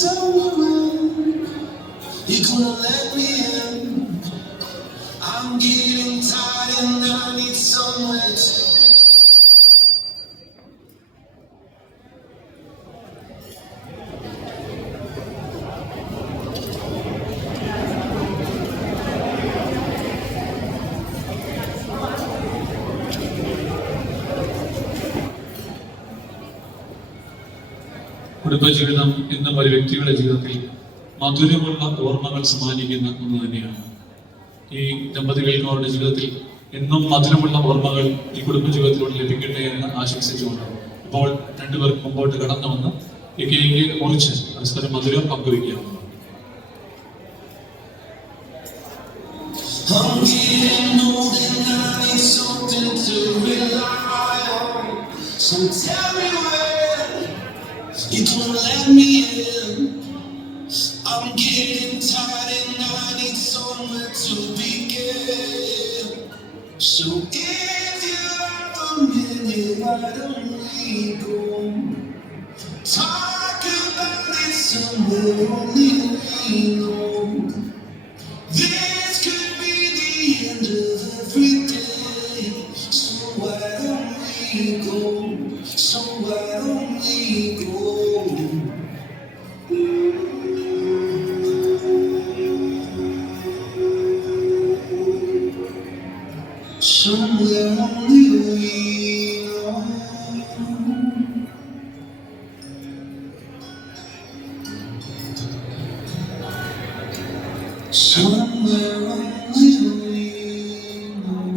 someone you gonna let me in. I'm getting tired and I need somewhere to. കുടുംബജീവിതം എന്നും ഒരു വ്യക്തിയുടെ ജീവിതത്തിൽ മധുരമുള്ള ഓർമ്മകൾ സമ്മാനിക്കുന്ന ഒന്ന് തന്നെയാണ്. ഈ ദമ്പതികൾക്ക് അവരുടെ ജീവിതത്തിൽ എന്നും മധുരമുള്ള ഓർമ്മകൾ ഈ കുടുംബജീവിതത്തിലൂടെ ലഭിക്കട്ടെ എന്ന് ആശംസിച്ചുകൊണ്ട് ഇപ്പോൾ രണ്ടുപേർ മുമ്പോട്ട് കടന്നു വന്ന് ഈ കേക്ക് മുറിച്ച് പരസ്പരം മധുരം പങ്കുവയ്ക്കുകയാണ്. You gonna let me in. I'm getting tired and I need somewhere to begin. So if you have a minute, why don't we go talk about it somewhere only we know. This could be the end of everything. So why don't we go? So why don't we go? Somewhere only we know. Somewhere only we know.